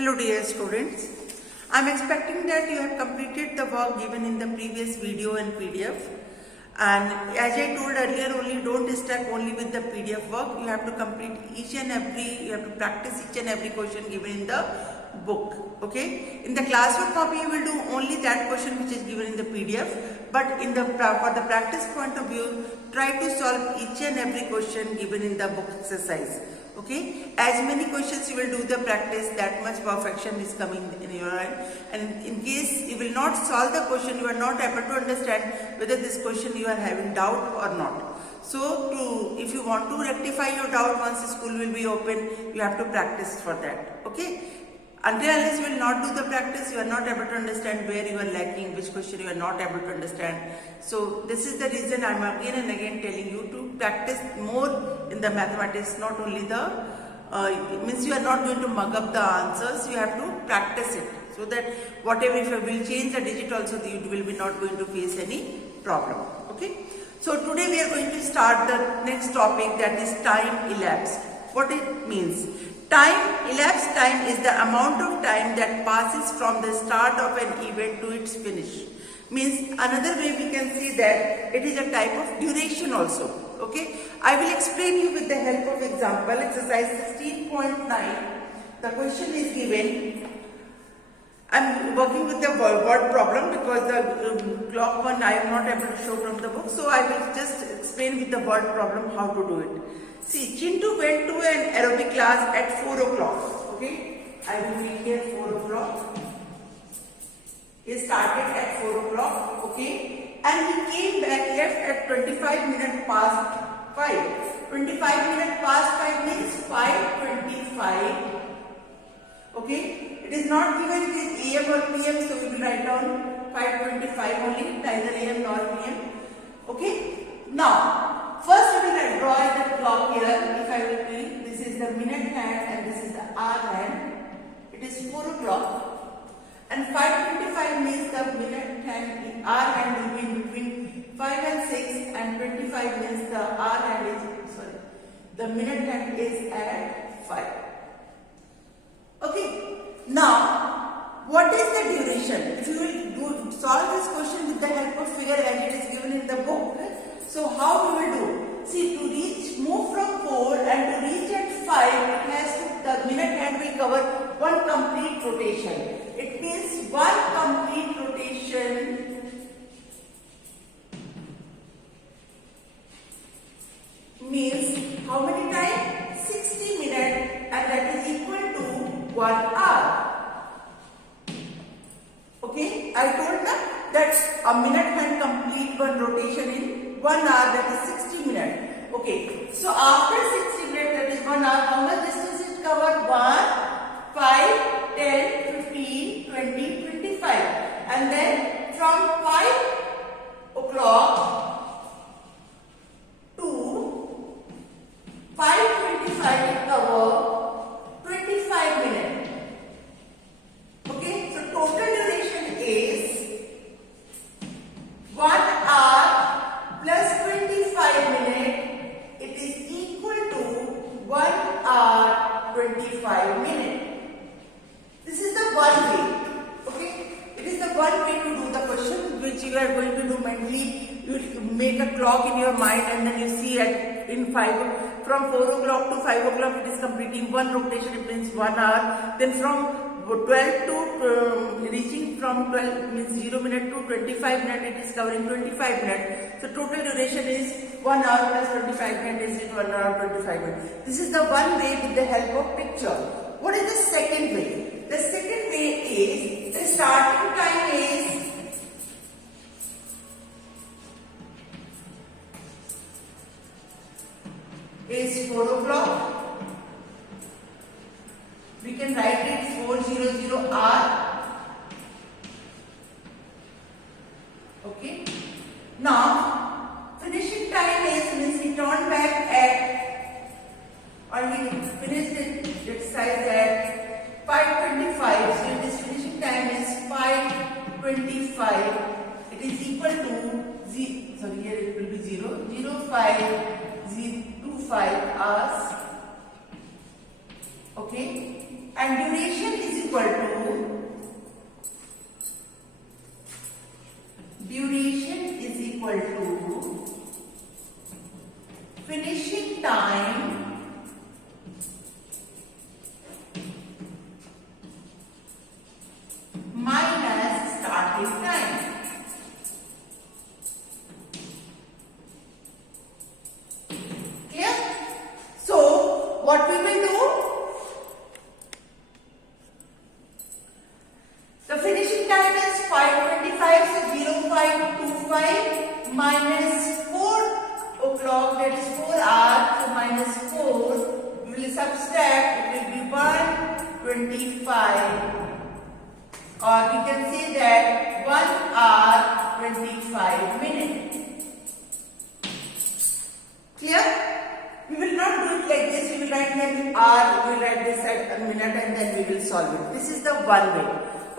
Hello dear students, I am expecting that you have completed the work given in the previous video and PDF, and as I told earlier, only don't stuck only with the PDF work. You have to complete you have to practice each and every question given in the book. Okay, in the classroom copy you will do only that question which is given in the PDF, but for the practice point of view, try to solve each and every question given in the book exercise. Okay, as many questions you will do the practice, that much perfection is coming in your mind. And in case you will not solve the question, you are not able to understand whether this question you are having doubt or not. So if you want to rectify your doubt once the school will be open, you have to practice for that. Okay, until unless you will not do the practice, you are not able to understand where you are lacking, which question you are not able to understand. So this is the reason I am again and again telling you to practice more in the mathematics, not only means you are not going to mug up the answers, you have to practice it, so that whatever, if you will change the digit also, you will be not going to face any problem. Okay, so today we are going to start the next topic, that is time elapsed. What it means? Elapsed time is the amount of time that passes from the start of an event to its finish. Means another way we can see that it is a type of duration also. Okay, I will explain you with the help of example. Exercise 16.9. The question is given. I am working with the word problem because the clock one I am not able to show from the book. So I will just explain with the word problem how to do it. See, Chintu went to an aerobic class at 4 o'clock. Okay, I will read here 4 o'clock. He started at 4 o'clock. Okay, and he came back, left at 25 minutes past 5. 25 minutes past 5 means 5:25. Okay, it is not given it is AM or PM, so we will write down 5:25 only, neither AM nor PM. Okay, now first we will draw the clock here. If I will read, this is the minute hand and this is the hour hand. It is 4 o'clock. And 5:25 means the minute hand, hour hand will be between 5 and 6, and 25 means the hour hand is, the minute hand is at 5. Okay, now what is the duration? If you will solve this question with the help of figure as it is given in the book, so how we will do? See, to move from 4 and to reach at 5, the minute hand will cover one complete rotation. It means one complete rotation means how many times? 60 minutes, and that is equal to 1 hour. Okay, I told that a minute can complete one rotation in 1 hour, that is 60 minutes. Okay, so after 60 minutes, that is 1 hour, how much distance it covered? 1, 5, 10, 15, 20, 25. And then from 5 o'clock to 5:25 it covered 25 minutes. Okay, so total duration is 1 hour plus 25 minutes. It is equal to 1 hour 25 minutes. This is the one way. Okay, it is the one way to do the question which you are going to do mentally. You make a clock in your mind and then you see from 4 o'clock to 5 o'clock it is completing one rotation, it means 1 hour. Then from 12 to reaching from 12 means 0 minute to 25 minutes, it is covering 25 minutes. So total duration is 1 hour plus 25 minutes is 1 hour 25 minutes. This is the one way with the help of picture. What is the second way? The second way is the starting time is 4 o'clock. We can write it 4:00 hour. Okay. Now finishing time means he turned back or he finished the exercise at 5:25. So this finishing time is 5:25. It is equal to here it will be 0.0525 hours. Okay, and duration is equal to finishing time minus starting time. Clear? So what we will do? The finishing time is 5:25, so 0525 minus 4 o'clock, that is 4 hours, so minus 4, we will subtract, it will be 125, or we can say that 1 hour 25 minutes. Clear? We will not do it like this, we will write here hour, we will write this at a minute and then we will solve it. This is the one way.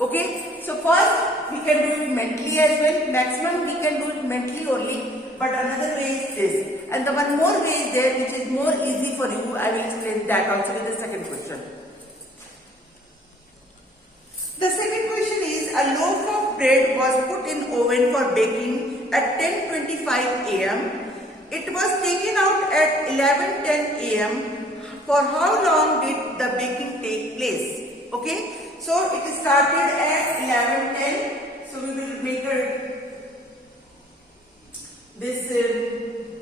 Okay, so first we can do it mentally as well. Maximum we can do it mentally only, but another way is this. And the one more way is there which is more easy for you. I will explain that also with the second question. The second question is, a loaf of bread was put in oven for baking at 10:25 am. It was taken out at 11:10 am. For how long did the baking take place? Okay. So it started at 11:10. So we will make this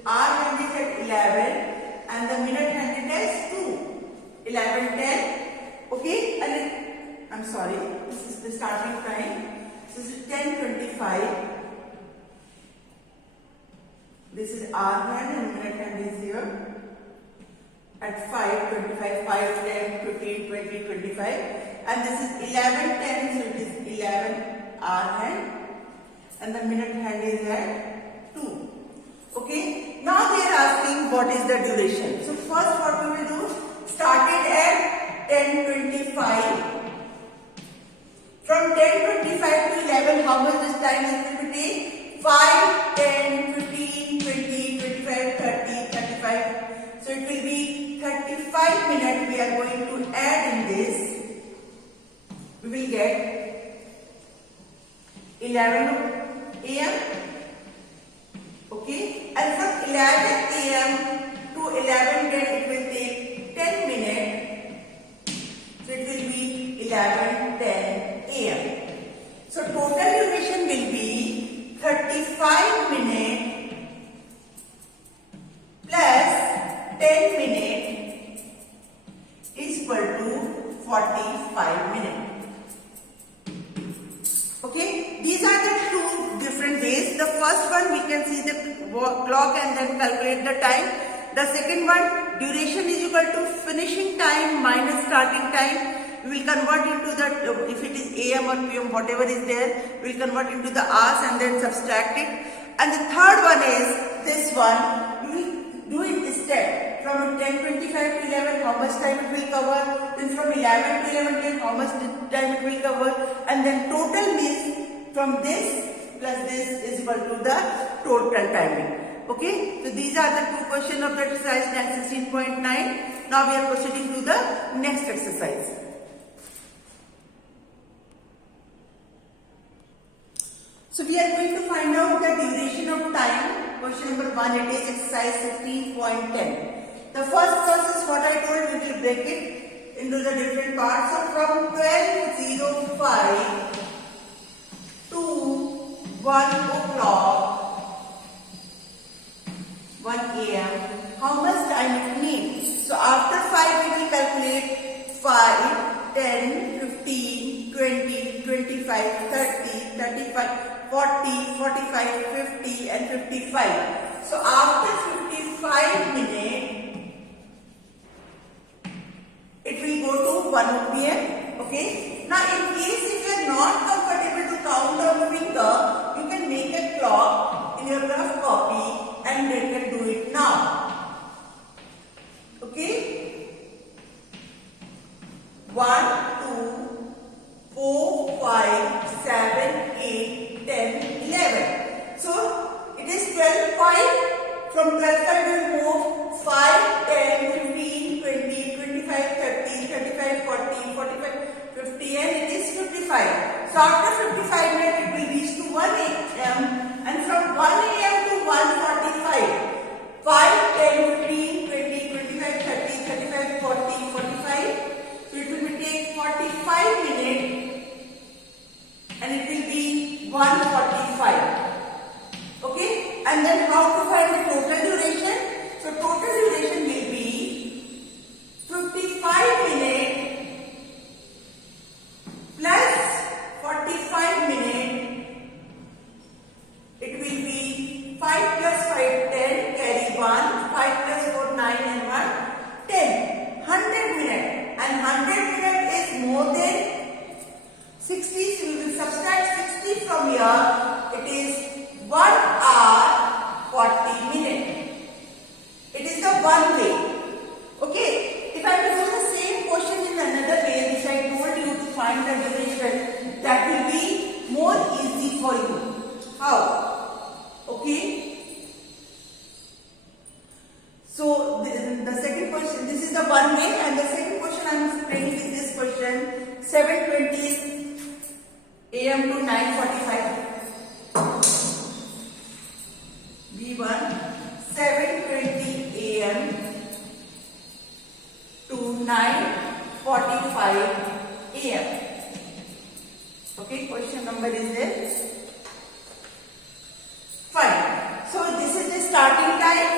hour hand is at 11 and the minute hand is at 2. 11:10. Okay, and I'm sorry, this is the starting time. This is 10:25. This is hour hand and minute hand is here at 5:25, 5, 10, 15, 20, 25. And this is 11:10, so it is 11 hour hand and the minute hand is at 2. Okay, now they are asking what is the duration. So first what we will do, started at 10:25. From 10:25 to 11, how much this time it will take? 5, 10, 15, 20, 25, 30, 35. So it will be 35 minutes we are going to add in this. We will get 11 am. Okay, and from 11 am to 11:10 it will take 10 minutes. So it will be 11:10 am. So total duration will be 35 minutes plus 10 minutes is equal to 45 minutes. Okay, these are the two different ways. The first one we can see the clock and then calculate the time. The second one, duration is equal to finishing time minus starting time. We will convert into the, if it is AM or PM, whatever is there, we will convert into the hours and then subtract it. And the third one is this one. We will do it step. From 10:25 to 11, how much time it will cover? Then from 11 to 11:10, how much time it will cover? And then total means from this plus this is equal to the total timing. Okay, so these are the two questions of the exercise 16.9. Now we are proceeding to the next exercise. So we are going to find out the duration of time. Question number 1, it is exercise 15.10. The first process, what I told, we will break it into the different parts. So from 12:05 to 1 o'clock, 1 am, how much time it needs? So after 5 we will calculate 5, 10, 15, 20, 25, 30, 35, 40, 45, 50 and 55. So after 55 minutes, it will go to 1 p.m. Okay. Now in case if you are not comfortable to count on finger, you can make a clock in your rough copy and then can do it now. Okay. 1, 2, 4, 5, 7, 8, 10, 11. So it is 12:05. From 12:05 we will move 5, 10, 15, 20, 25, 30, 35, 40, 45, 50 and 55. So after 55 minutes it will reach to 1 a.m. and from 1 a.m. to 1:45. 5, 10, 15, 20, 25, 30, 35, 40, 45. So it will take 45 minutes and it will be 1:45. Okay? And then how to find the total duration? So total duration will be 55 minutes plus 45 minutes. It will be 5 plus 5, 10, carry 1, 5 plus 4, 9 and 1, 10. 100 minutes. And 100 minutes is more than 60. So we will subtract 60 from here. It is 1 hour 40 minutes. It is the one way. Okay. If I will do the same question in another way, which I told you to find the duration, that will be more easy for you. How? Okay. So the second question, this is the one way, and the second question I am explaining is this question, 7:20 a.m. to 9:45. B1, 7:20 a.m. to 9:45 a.m. Okay, question number is this. Fine. So this is the starting time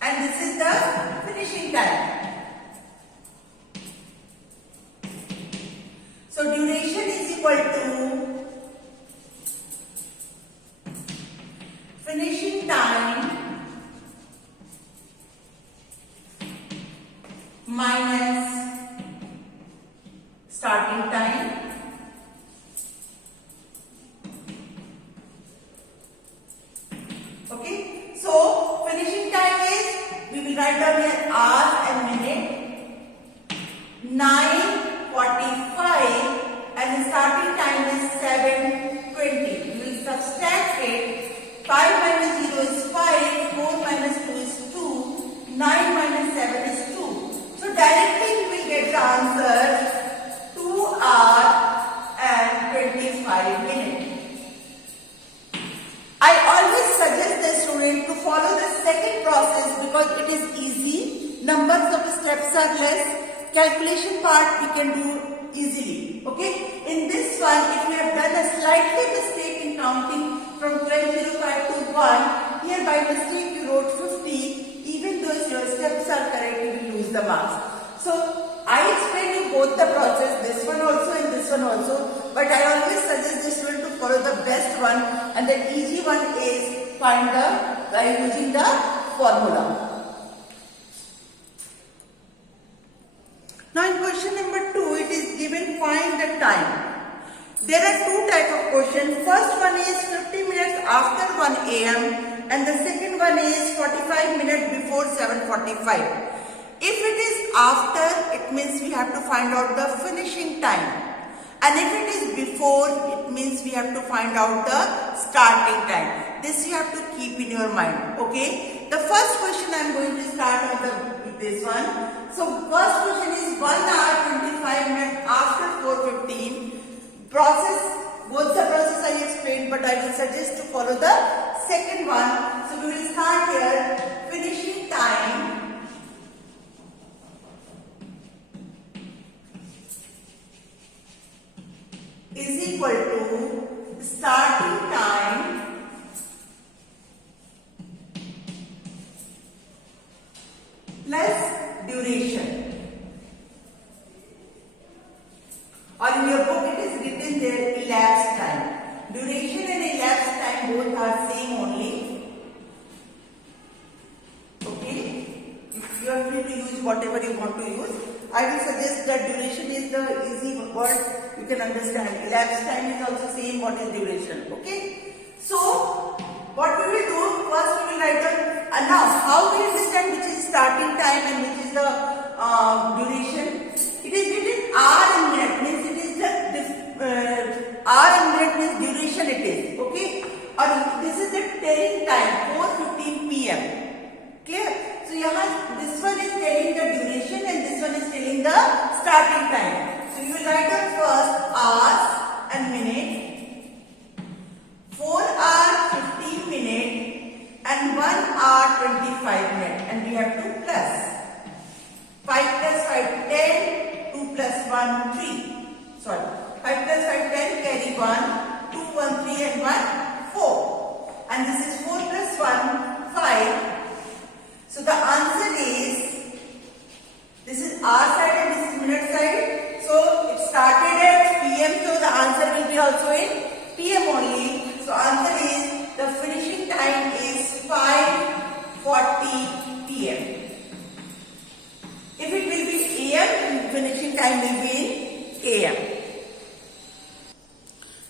and this is the finishing time. So duration is equal to finishing time minus starting time okay. So finishing time is, we will write down here hours and minute, 9:45 and starting time is 7:20. We will subtract it. 5 minus 0 is 5, 4 minus 2 is 2, 9 minus 7 is 2. So directly we will get the answer 2 hours and 25 minutes. I always suggest the student to follow the second process because it is easy, numbers of steps are less, calculation part we can do easily. Okay? In this one, if we have done a slightly mistake in counting from 12:05 to 1, here by mistake you wrote 50, even though your steps are correct, you will lose the marks. So I explain you both the process, this one also and this one also, but I always suggest the student to follow the best one, and the easy one is find the by using the formula. Now in question number 2, it is given find the time. There are two types of questions. First one is 50 minutes after 1 a.m. and the second one is 45 minutes before 7:45. If it is after, it means we have to find out the finishing time. And if it is before, it means we have to find out the starting time. This you have to keep in your mind. Okay. The first question I am going to start with this one. So first question is 1 hour 25 minutes after 4:15. Process, both the process I explained, but I will suggest to follow the second one. So we will start here. Finishing time is equal to starting time plus duration. Or in your book it is written there elapsed time. Duration and elapsed time both are same only. Okay. You are free to use whatever you want to use. I will suggest that duration is the easy word you can understand. Elapsed time is also same what is duration. Okay. So what we will do, first we will write down now how we understand which is starting time and which is the duration. It is written hour and minute, means it is the hour and minute means duration it is. Okay. Or this is the telling time 4:15 p.m. Clear? So यहाँ this one is telling the duration and this one is telling the starting time. So you will write down first hours and minute, 4 hours 15 minute and 1 hour 25 minute, and we have to plus 5 plus 5 10, 2 plus 1 3. Sorry, 5 plus 5 10, carry 1, 2 1 3 and 1 4, and this is 4 plus 1 5. So the answer is, this is hour side and this is minute side. So it started at PM, so the answer will be also in PM only. So answer is, the finishing time is 5:40 PM. If it will be AM, finishing time will be in AM.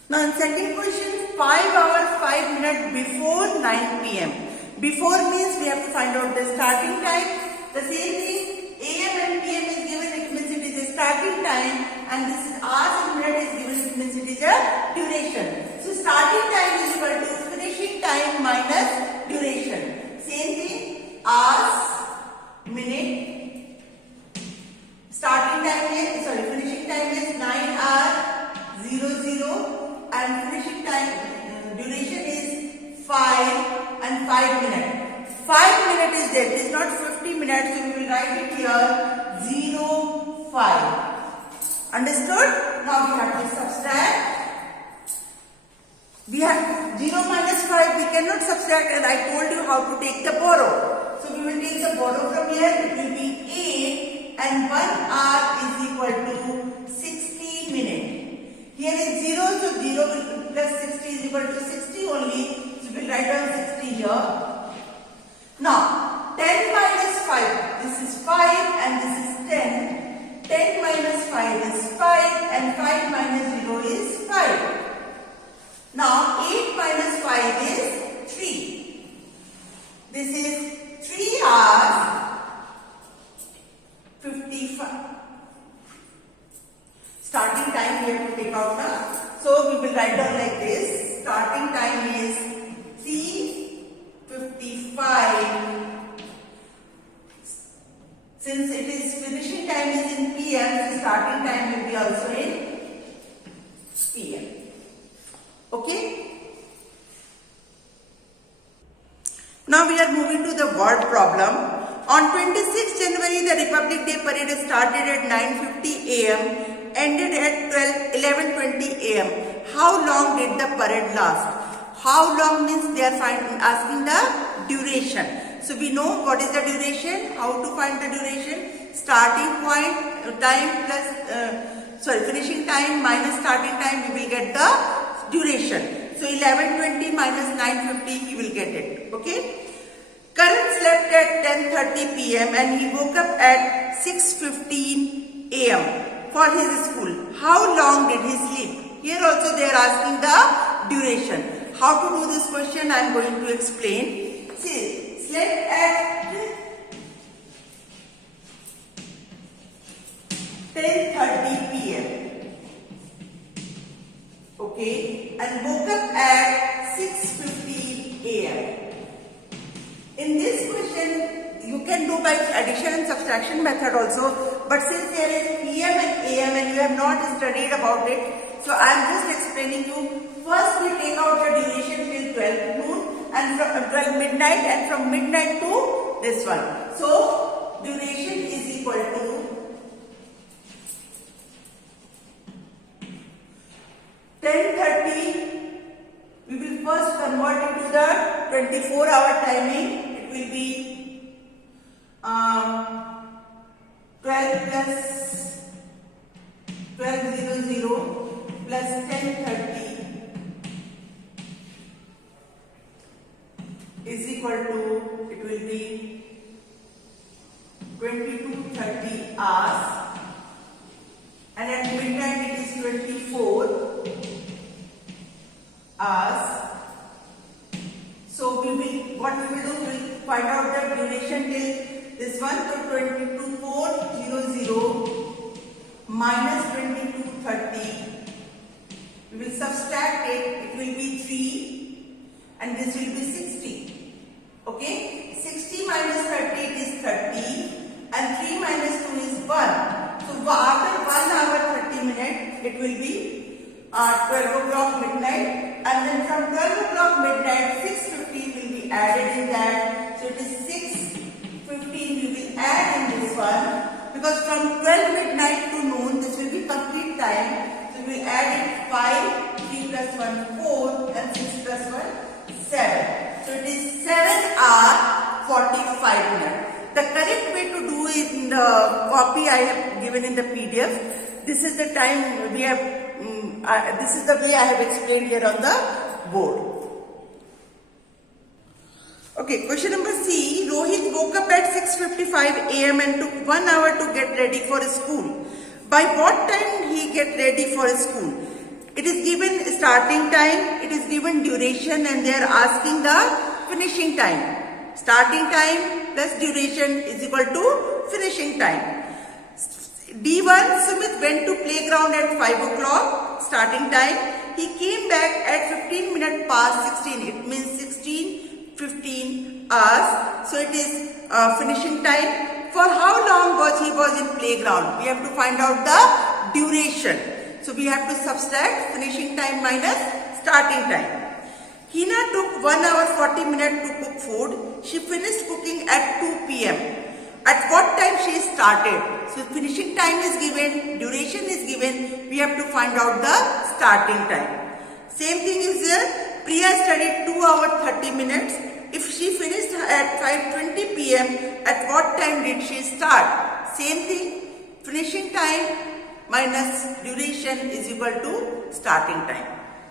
Now in second question, 5 hours 5 minutes before 9 PM. Before means we have to find out the starting time. The same thing, AM and PM is given, it means it is a starting time, and this is hours and minute is given, it means it is a duration. So starting time is equal to finishing time minus duration. Same thing, hours, minute, starting time is, finishing time is 9 hours 00 and finishing time duration is 5 and 5 minutes. 5 minutes is there, it is not 50 minutes, so we will write it here 05. Understood? Now we have to subtract. We have 0 minus 5, we cannot subtract, and I told you how to take the borrow. So we will take the borrow from here, it will be 8 and 1 hour is equal to 60 minutes. Here is 0, so 0 plus 60 is equal to 60 only, so we will write down 60 here. Now 10 minus 5, this is 5 and this is 10. 10 minus 5 is 5 and 5 minus 0 is 5. Now 8 minus 5 is 3. This is 3 hours 55. Starting time we have to take out now. So we will write down like this. Starting time is 3:55. Since it is finishing time is in PM, the starting time will be also in PM. Okay? Now we are moving to the word problem. On 26 January, the Republic Day parade started at 9:50 AM, ended at 11:20 AM. How long did the parade last? How long means they are asking the duration. So we know what is the duration. How to find the duration? Starting point time plus finishing time minus starting time, we will get the duration. So 11:20 minus 9:50, you will get it. Okay. Karan slept at 10:30 PM and he woke up at 6:15 AM for his school. How long did he sleep? Here also they are asking the duration. How to do this question I am going to explain. See, slept at 10:30 PM. Okay, and woke up at 6:15 AM. In this question, you can do by addition and subtraction method also, but since there is PM and AM and you have not studied about it, so I am just explaining you. First we take out the duration till 12 noon and from 12 midnight, and from midnight to this one. So duration is equal to 10:30. We will first convert it to the 24-hour timing. It will be 12 plus 12:00 plus 10:30 is equal to, it will be 22:30 hours, and at midnight it is 24 hours. So what we will do, we will find out the duration till this one. So it will be 12 o'clock midnight, and then from 12 o'clock midnight 6:15 will be added in that. So it is 6:15 we will add in this one, because from 12 midnight to noon this will be complete time. So we will add it 5, 3 plus 1 4, and 6 plus 1 7. So it is 7 hours 45 minutes. The correct way to do it in the copy I have given in the PDF. This is the time we have, this is the way I have explained here on the board. Okay, question number C. Rohit woke up at 6:55 a.m. and took 1 hour to get ready for school. By what time he get ready for school? It is given starting time, it is given duration, and they are asking the finishing time. Starting time plus duration is equal to finishing time. D1, Sumit went to playground at 5 o'clock, starting time. He came back at 15 minutes past 16. It means 16:15 hours. So it is finishing time. For how long was in playground? We have to find out the duration. So we have to subtract finishing time minus starting time. Hina took 1 hour 40 minutes to cook food. She finished cooking at 2 p.m. At what time she started? So finishing time is given, duration is given. We have to find out the starting time. Same thing is here. Priya studied 2 hours 30 minutes. If she finished at 5:20 p.m., at what time did she start? Same thing. Finishing time minus duration is equal to starting time.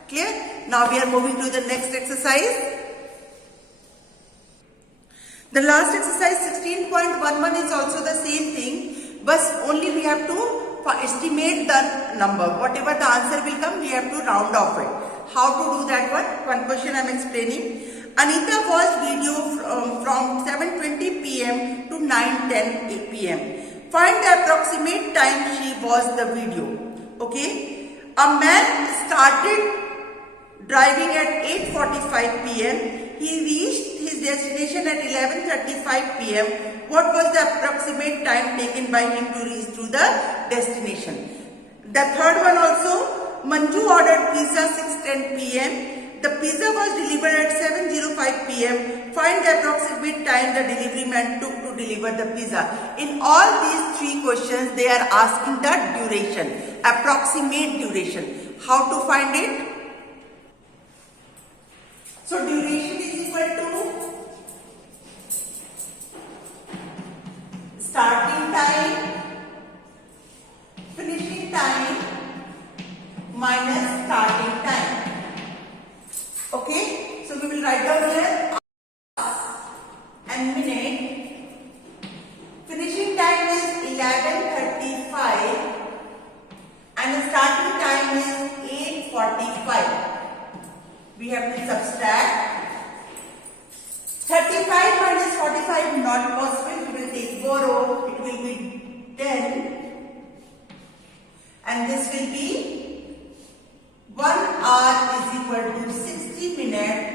Clear? Now we are moving to the next exercise. The last exercise 16.11 is also the same thing, but only we have to estimate the number. Whatever the answer will come, we have to round off it. How to do that one? One question I am explaining. Anita watched video from 7:20 p.m. to 9:10 p.m. Find the approximate time she watched the video. Okay. A man started driving at 8:45 p.m. He reached his destination at 11:35 p.m. What was the approximate time taken by him to reach to the destination? The third one also, Manju ordered pizza 6:10 p.m. The pizza was delivered at 7:05 p.m. Find the approximate time the delivery man took to deliver the pizza. In all these three questions, they are asking the duration, approximate duration. How to find it? So duration is equal to starting time, finishing time minus starting time. Okay, so we will write down here hours and minute. Finishing time is 11:35 and the starting time is 8:45. We have to subtract. 35 minus 45 not possible. We will take borrow. It will be 10, and this will be 1 hour is equal to 60 minutes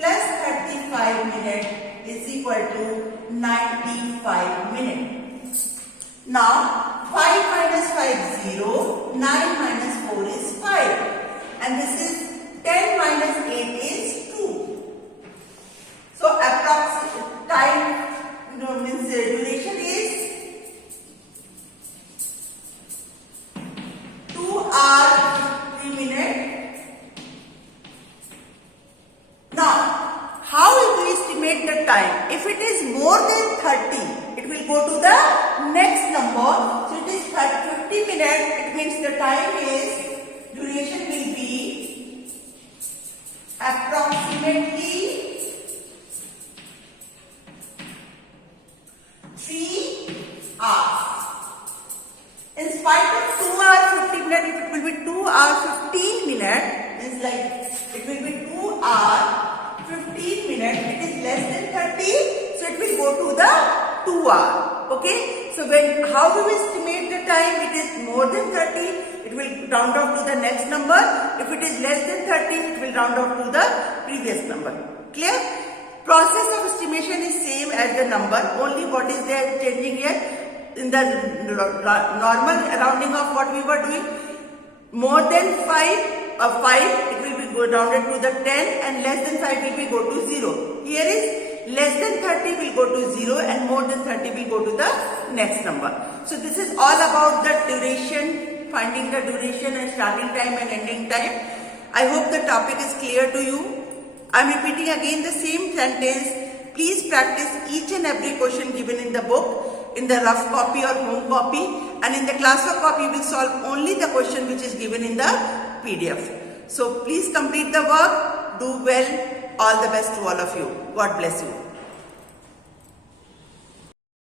plus 35 minutes is equal to 95 minutes. Now 5 minus 5 is 0, 9 minus 4 is 5, and this is 10 minus 8 is 2. So approximate time means duration is 2 hours 3 minutes. Now, how do we estimate the time? If it is more than 30, it will go to the next number. So it is 50 minutes. It means the time is, duration will be approximately 3 hours. In spite of 2 hours 15 minutes, if it will be 2 hours 15 minutes, means like it will be 2 hours 15 minutes. It is less than 30, so it will go to the 2 hours. Okay. So how do we estimate the time? It is more than 30. It will round off to the next number. If it is less than 30, it will round off to the previous number. Clear? Process of estimation is same as the number. Only what is there changing here? In the normal rounding of what we were doing, More than 5, it will be go rounded to the 10, and less than 5 will be go to 0. Here is less than 30 will go to 0 and more than 30 will go to the next number. So this is all about the duration, finding the duration and starting time and ending time. I hope the topic is clear to you. I am repeating again the same sentence. Please practice each and every question given in the book, in the rough copy or home copy, and in the classwork copy you will solve only the question which is given in the PDF. So please complete the work, do well, all the best to all of you. God bless you.